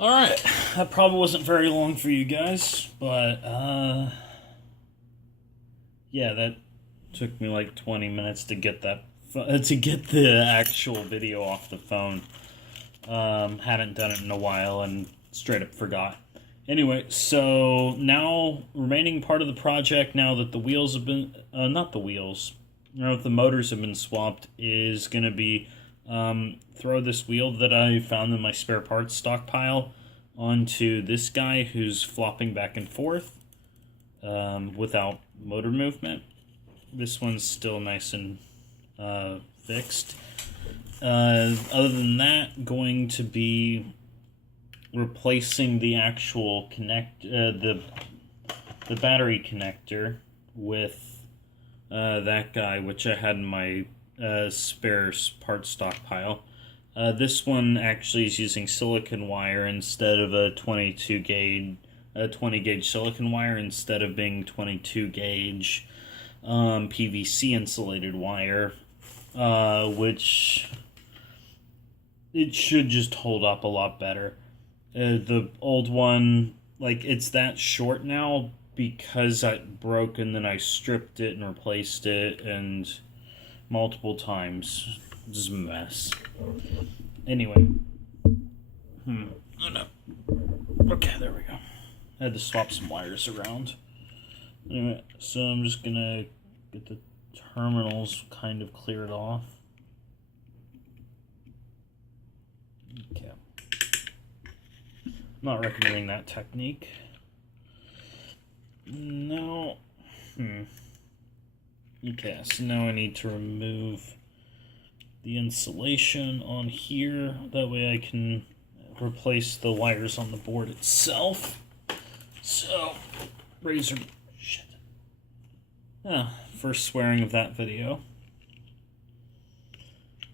Alright, that probably wasn't very long for you guys, but, yeah, that took me like 20 minutes to get to get the actual video off the phone. Hadn't done it in a while and straight up forgot. Anyway, so now, remaining part of the project, now that the wheels have been, not the wheels, the motors have been swapped, is going to be throw this wheel that I found in my spare parts stockpile onto this guy who's flopping back and forth without motor movement. This one's still nice and fixed. Other than that, going to be replacing the actual the battery connector with that guy, which I had in my spare parts stockpile. This one actually is using silicon wire instead of a 20 gauge silicon wire instead of being 22 gauge PVC insulated wire, which it should just hold up a lot better. The old one, like, it's that short now because it broke and then I stripped it and replaced it and multiple times. Just a mess. Anyway. Oh no. Okay, there we go. I had to swap some wires around. Anyway, so I'm just gonna get the terminals kind of cleared off. Okay. I'm not recommending that technique. No. Okay, so now I need to remove the insulation on here. That way I can replace the wires on the board itself. So, razor... Shit. First swearing of that video.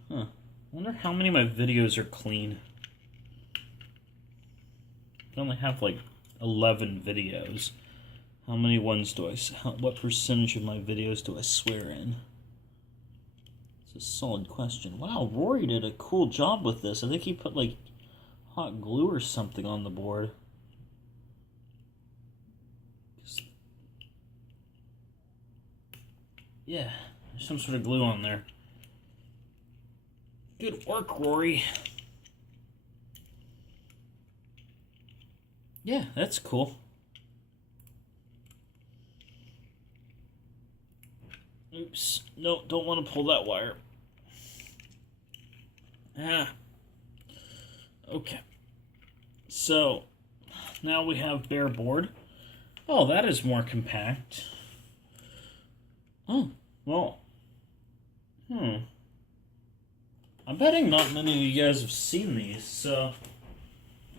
I wonder how many of my videos are clean. I only have like 11 videos. How many ones do what percentage of my videos do I swear in? It's a solid question. Wow, Rory did a cool job with this. I think he put like hot glue or something on the board. Yeah, there's some sort of glue on there. Good work, Rory. Yeah, that's cool. Oops. No, don't want to pull that wire. Okay. So, now we have bare board. Oh, that is more compact. Oh, well. I'm betting not many of you guys have seen these, so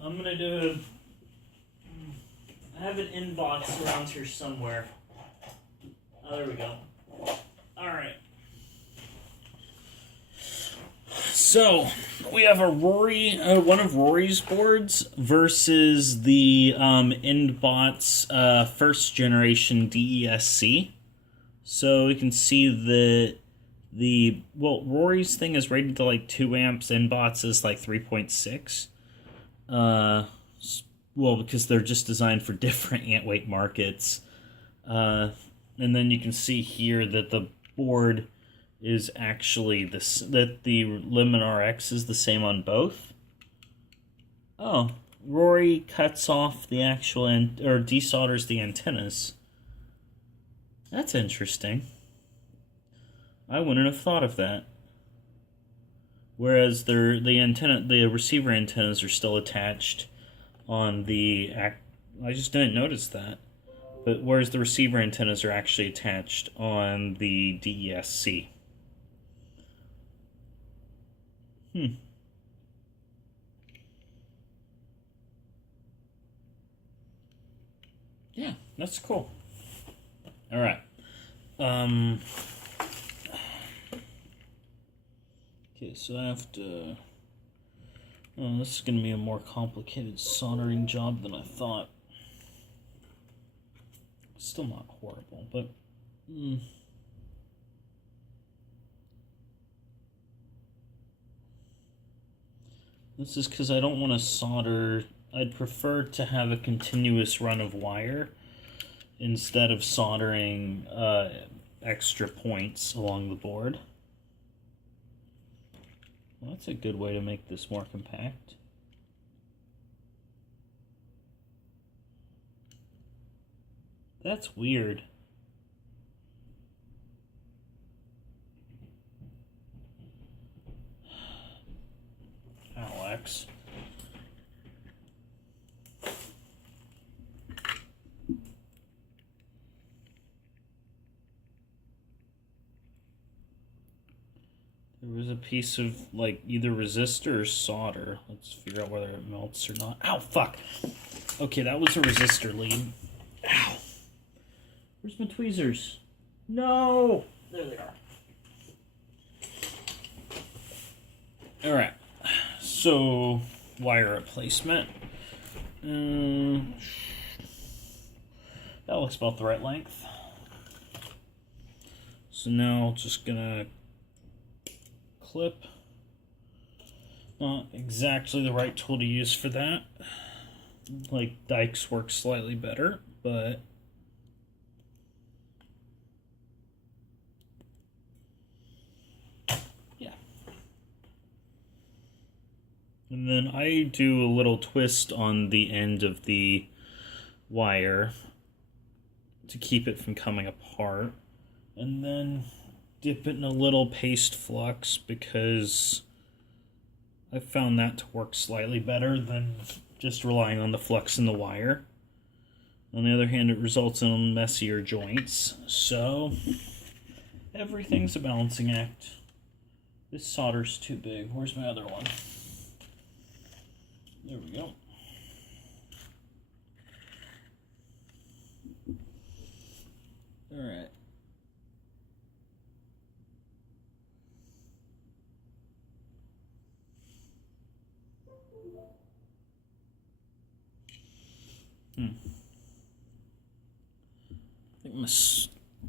I'm gonna do... I have an inbox around here somewhere. Oh, there we go. Alright. So, we have a Rory, one of Rory's boards versus the Endbot's first generation DESC. So we can see that Rory's thing is rated to like 2 amps, Endbot's is like 3.6. Well, because they're just designed for different antweight markets. And then you can see here that the board is actually that the Luminar X is the same on both. Oh, Rory cuts off the actual or desolders the antennas. That's interesting. I wouldn't have thought of that. Whereas the receiver antennas are still attached on the I just didn't notice that. But whereas the receiver antennas are actually attached on the DESC. Yeah, that's cool. All right. Okay, so I have to... Oh, this is going to be a more complicated soldering job than I thought. Still not horrible, but... This is because I don't want to solder I'd prefer to have a continuous run of wire instead of soldering extra points along the board. Well, that's a good way to make this more compact. That's weird. Alex. There was a piece of, like, either resistor or solder. Let's figure out whether it melts or not. Ow, fuck! Okay, that was a resistor lead. Ow! Where's my tweezers? No! There they are. Alright. So, wire replacement. That looks about the right length. So now, just gonna clip. Not exactly the right tool to use for that. Like, dikes work slightly better, but yeah. And then I do a little twist on the end of the wire to keep it from coming apart. And then dip it in a little paste flux because I found that to work slightly better than just relying on the flux in the wire. On the other hand, it results in messier joints. So, everything's a balancing act. This solder's too big. Where's my other one? There we go. Alright.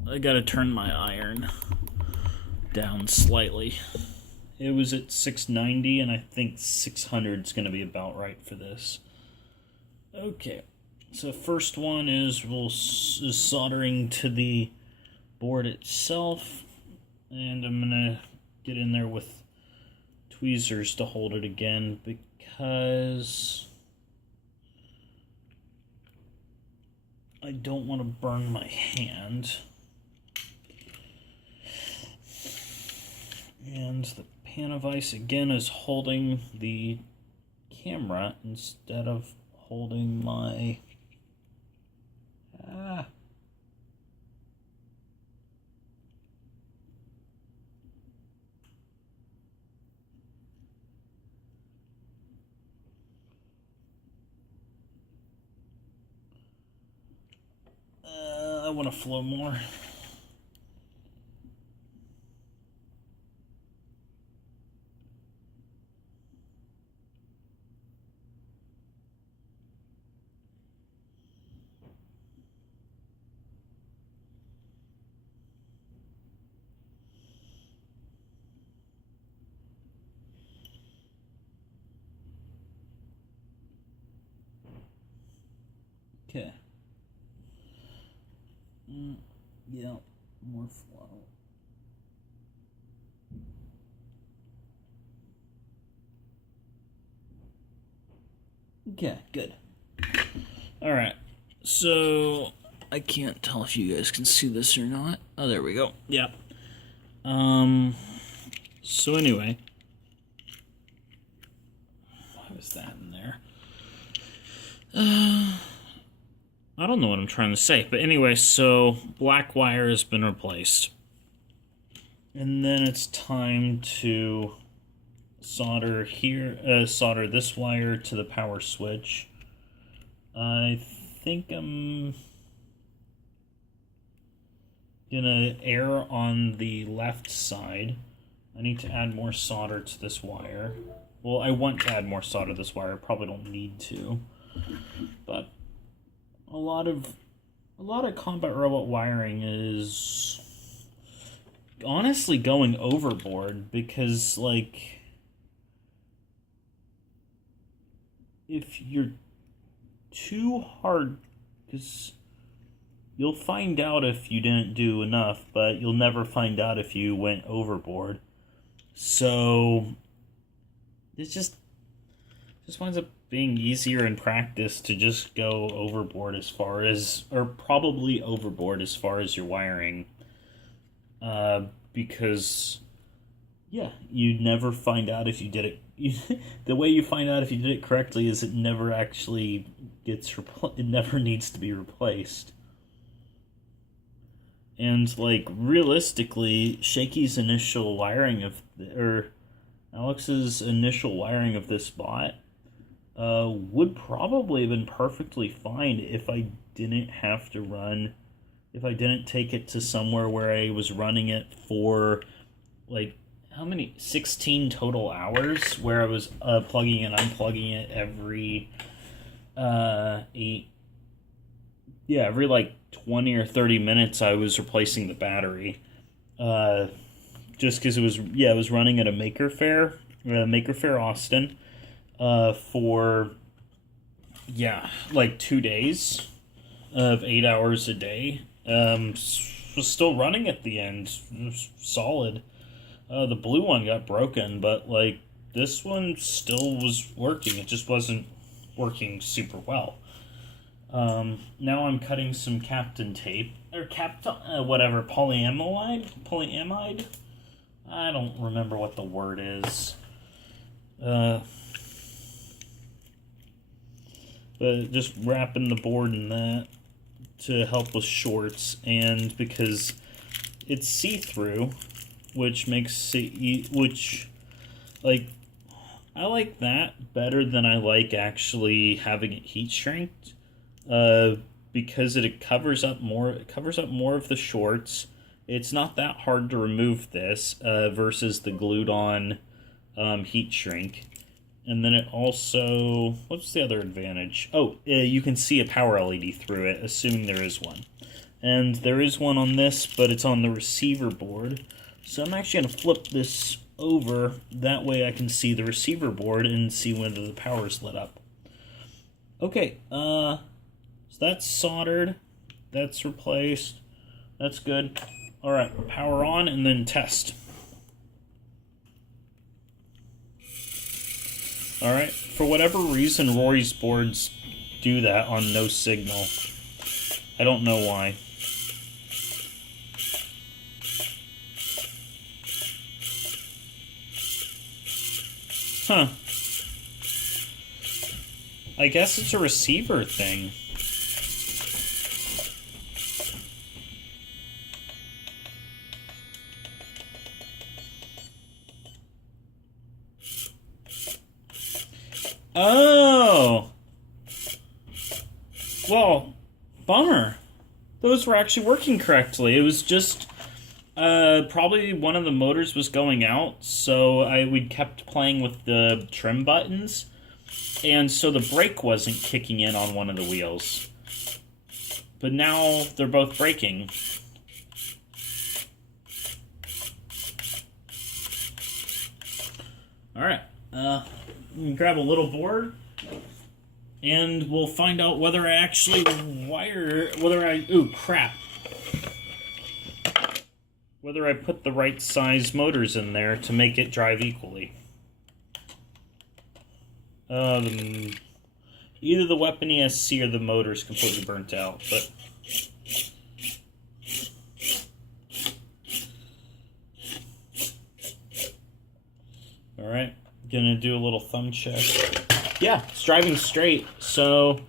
I gotta turn my iron down slightly. It was at 690, and I think 600 is gonna be about right for this. Okay, so first one is is soldering to the board itself, and I'm gonna get in there with tweezers to hold it again because I don't want to burn my hand. And the pan of ice again is holding the camera instead of holding my... I want to flow more. Okay. Yeah, more flow. Okay, good. Alright, so I can't tell if you guys can see this or not. Oh, there we go. Yep. So anyway. Why was that in there? I don't know what I'm trying to say, but anyway, so black wire has been replaced. And then it's time to solder here, solder this wire to the power switch. I think I'm gonna err on the left side. I need to add more solder to this wire. Well, I want to add more solder to this wire. I probably don't need to, but a lot of combat robot wiring is honestly going overboard because, like, if you're too hard, because you'll find out if you didn't do enough, but you'll never find out if you went overboard. So it just winds up being easier in practice to just go overboard as far as, or probably overboard as far as your wiring. Because, yeah, you never find out if you did it. The way you find out if you did it correctly is it never actually it never needs to be replaced. And, like, realistically, Alex's initial wiring of this bot would probably have been perfectly fine if I didn't take it to somewhere where I was running it for, like, 16 total hours, where I was plugging and unplugging it every, every, like, 20 or 30 minutes I was replacing the battery. Just because it was running at a Maker Faire Austin, for, like 2 days of 8 hours a day. Was still running at the end. It was solid. The blue one got broken, but, like, this one still was working. It just wasn't working super well. Now I'm cutting some Captain tape, or polyamide? I don't remember what the word is. But just wrapping the board in that to help with shorts, and because it's see-through, which makes it, I like that better than I like actually having it heat shrinked, because it covers up more of the shorts. It's not that hard to remove this, versus the glued on heat shrink. And then it also, what's the other advantage? Oh, you can see a power LED through it, assuming there is one. And there is one on this, but it's on the receiver board. So I'm actually going to flip this over, that way I can see the receiver board and see whether the power's lit up. Okay, so that's soldered, that's replaced, that's good. Alright, power on and then test. Alright, for whatever reason Rory's boards do that on no signal. I don't know why. Huh. I guess it's a receiver thing. Oh! Well, bummer. Those were actually working correctly. It was just probably one of the motors was going out, so we kept playing with the trim buttons, and so the brake wasn't kicking in on one of the wheels. But now they're both braking. Alright, grab a little board, and we'll find out whether I actually whether I put the right size motors in there to make it drive equally. Either the Weapon ESC or the motor's completely burnt out, but alright, gonna do a little thumb check. Yeah, it's driving straight, so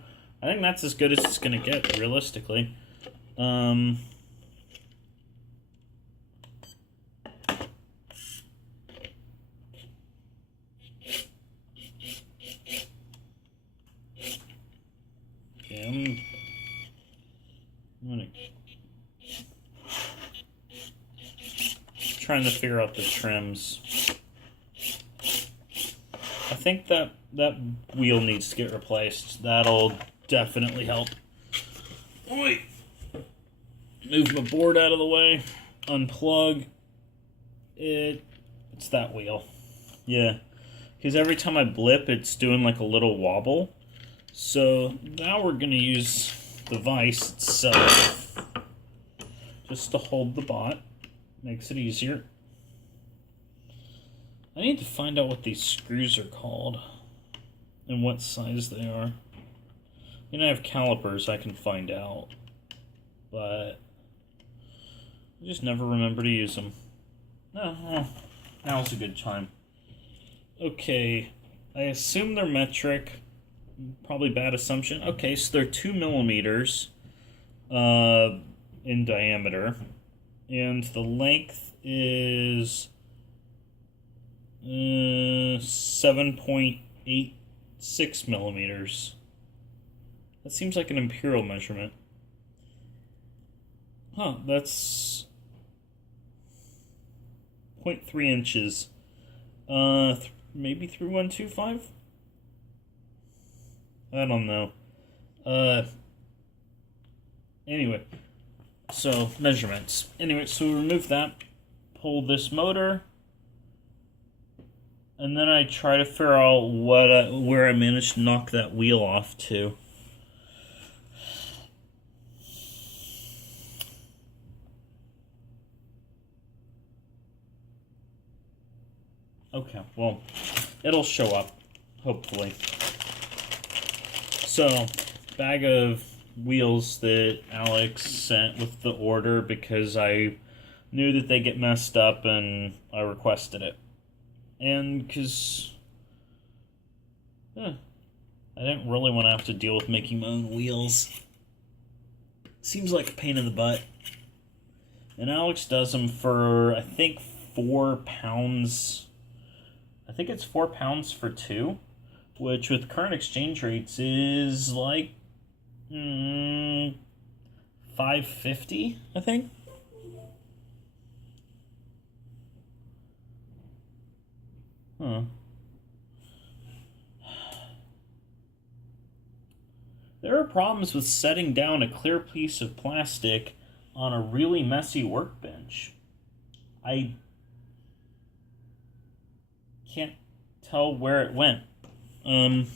I think that's as good as it's gonna get, realistically. I'm trying to figure out the trims. I think that wheel needs to get replaced. That'll definitely help. Wait. Move my board out of the way. Unplug it. It's that wheel. Yeah. Because every time I blip, it's doing like a little wobble. So now we're going to use the vise itself just to hold the bot. Makes it easier. I need to find out what these screws are called and what size they are. I have calipers I can find out, but I just never remember to use them. Now's a good time. Okay, I assume they're metric. Probably bad assumption. Okay, so they're 2 millimeters in diameter, and the length is 7.86 millimeters. That seems like an imperial measurement. Huh, that's 0.3 inches. Maybe 3125? I don't know. Anyway, so measurements. Anyway, so we remove that, pull this motor, and then I try to figure out where I managed to knock that wheel off to. Okay, well, it'll show up, hopefully. So, bag of wheels that Alex sent with the order because I knew that they get messed up and I requested it. And because I didn't really want to have to deal with making my own wheels. Seems like a pain in the butt. And Alex does them for, I think, 4 pounds. I think it's 4 pounds for 2, which with current exchange rates is like $5.50, I think. Huh. There are problems with setting down a clear piece of plastic on a really messy workbench. I can't tell where it went. I'm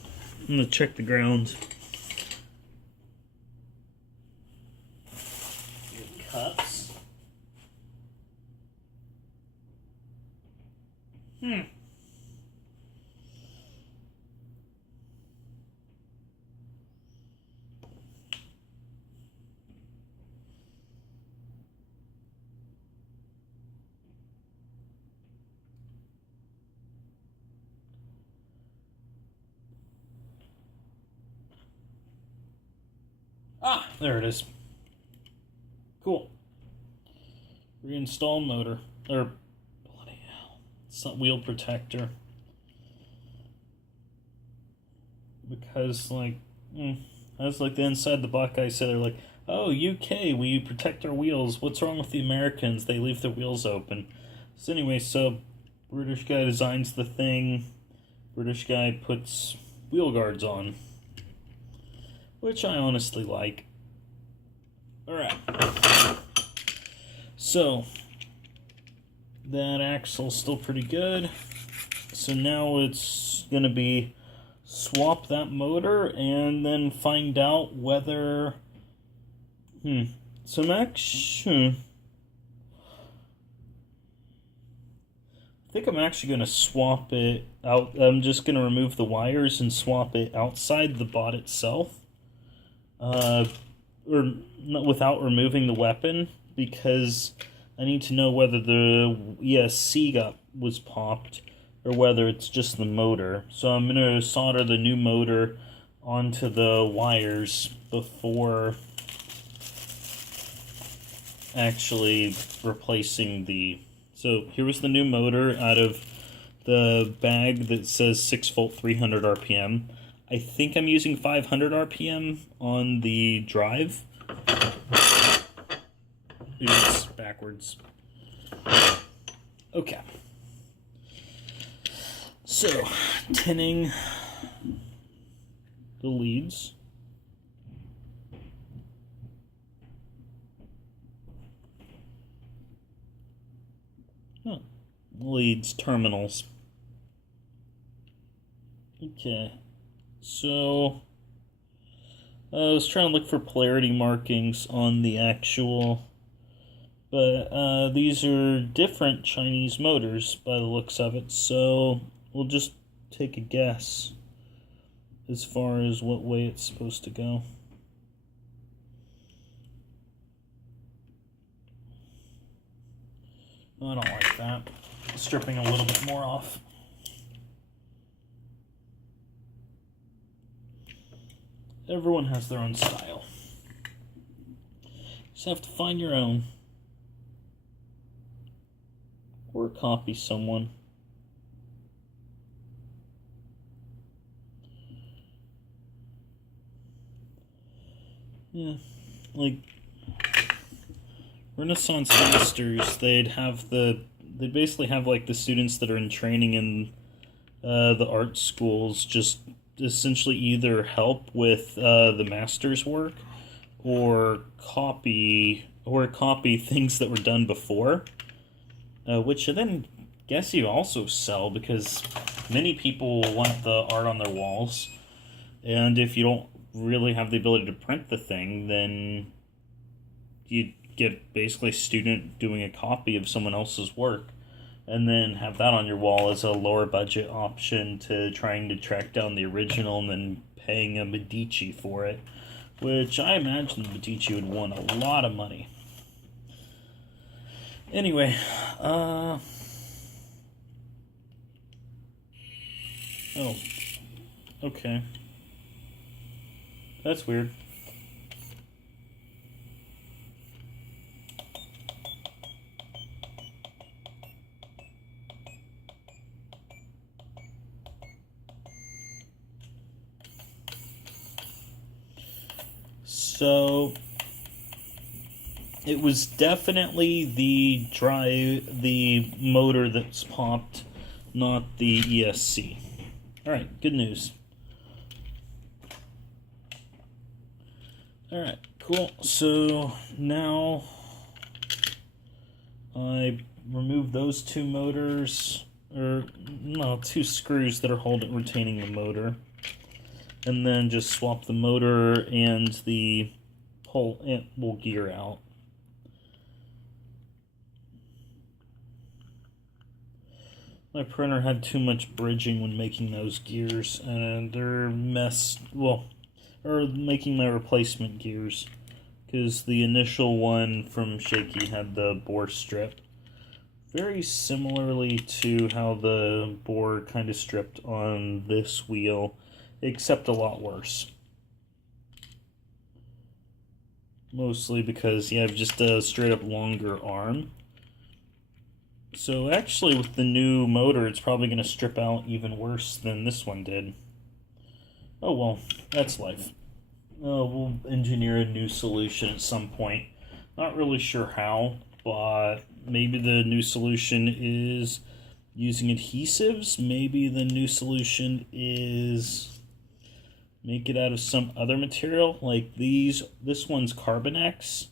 gonna check the ground. Cups. Ah, there it is. Cool. Reinstall motor. Or, bloody hell. It's not wheel protector. Because, like, that's like the inside the block guy said, they're like, oh, UK, we protect our wheels. What's wrong with the Americans? They leave their wheels open. So anyway, so British guy designs the thing. British guy puts wheel guards on. Which I honestly like. Alright. So, that axle's still pretty good. So now it's going to be swap that motor and then find out whether... So Max... I think I'm actually going to swap it out. I'm just going to remove the wires and swap it outside the bot itself. Or not, without removing the weapon, because I need to know whether the ESC was popped or whether it's just the motor. So I'm going to solder the new motor onto the wires before actually replacing the... So here was the new motor out of the bag that says 6 volt 300 RPM. I think I'm using 500 RPM on the drive. Oops, backwards. Okay. So, tinning the leads. Leads, terminals. Okay. So, I was trying to look for polarity markings on the actual, but these are different Chinese motors by the looks of it, so we'll just take a guess as far as what way it's supposed to go. I don't like that. Stripping a little bit more off. Everyone has their own style. Just have to find your own. Or copy someone. Yeah, like Renaissance masters, they'd basically have like the students that are in training in the art schools just essentially either help with the master's work or copy things that were done before, which I then guess you also sell because many people want the art on their walls, and if you don't really have the ability to print the thing, then you get basically a student doing a copy of someone else's work and then have that on your wall as a lower budget option to trying to track down the original and then paying a Medici for it, which I imagine the Medici would want a lot of money. Anyway, oh, okay. That's weird. So it was definitely the motor that's popped, not the ESC. Alright, good news. Alright, cool. So now I remove those two motors, or no, two screws that are retaining the motor, and then just swap the motor and the pull gear out. My printer had too much bridging when making those gears, and they're or making my replacement gears, because the initial one from Shaky had the bore strip, very similarly to how the bore kind of stripped on this wheel, except a lot worse. Mostly because you have just a straight up longer arm. So actually with the new motor, it's probably going to strip out even worse than this one did. Oh well, that's life. We'll engineer a new solution at some point. Not really sure how, but maybe the new solution is using adhesives. Maybe the new solution is make it out of some other material, like this one's Carbonex.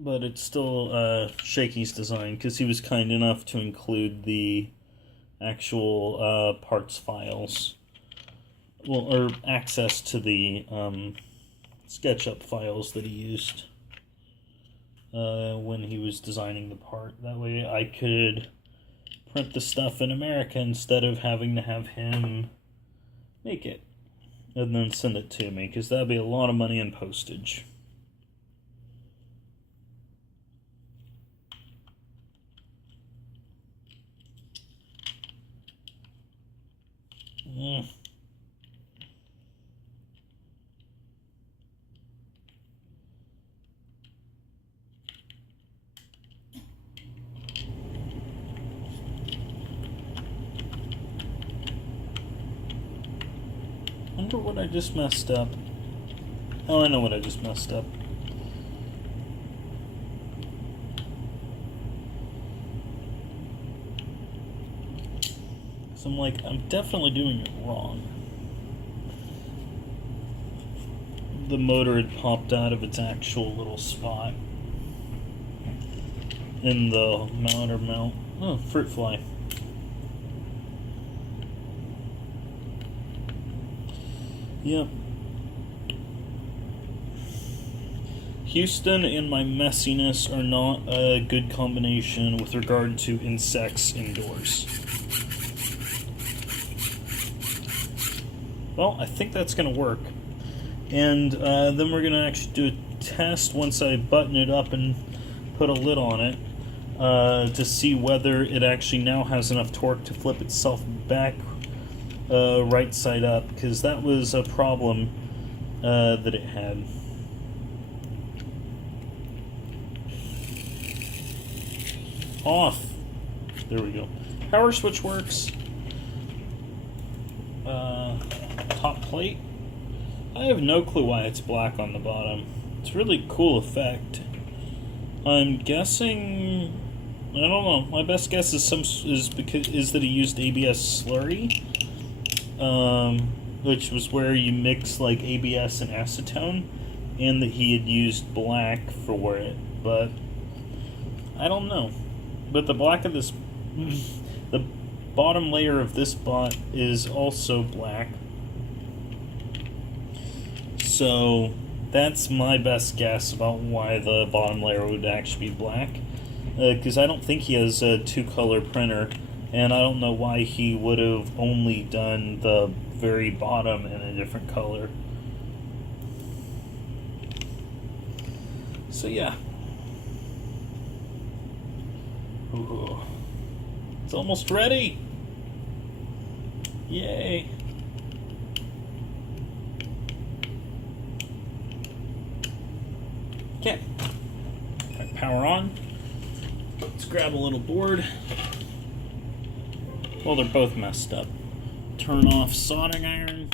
But it's still Shaky's design, because he was kind enough to include the actual parts files. Well, or access to the SketchUp files that he used when he was designing the part. That way I could print the stuff in America instead of having to have him make it and then send it to me, because that'd be a lot of money in postage. Wonder what I just messed up. Oh, I know what I just messed up. So I'm definitely doing it wrong. The motor had popped out of its actual little spot. in the outer mount. Oh, fruit fly. Yep. Houston and my messiness are not a good combination with regard to insects indoors. Well, I think that's going to work. And then we're going to actually do a test once I button it up and put a lid on it to see whether it actually now has enough torque to flip itself back right side up, because that was a problem that it had. Off. There we go. Power switch works. Top plate. I have no clue why it's black on the bottom. It's a really cool effect. I'm guessing, I don't know. My best guess is that he used ABS slurry, which was where you mix like ABS and acetone, and that he had used black for it. But I don't know. But the black of this, the bottom layer of this bot is also black. So that's my best guess about why the bottom layer would actually be black. Because I don't think he has a two-color printer, and I don't know why he would have only done the very bottom in a different color. So yeah. Ooh. It's almost ready! Yay! Okay. Power on. Let's grab a little board. Well, they're both messed up. Turn off soldering iron.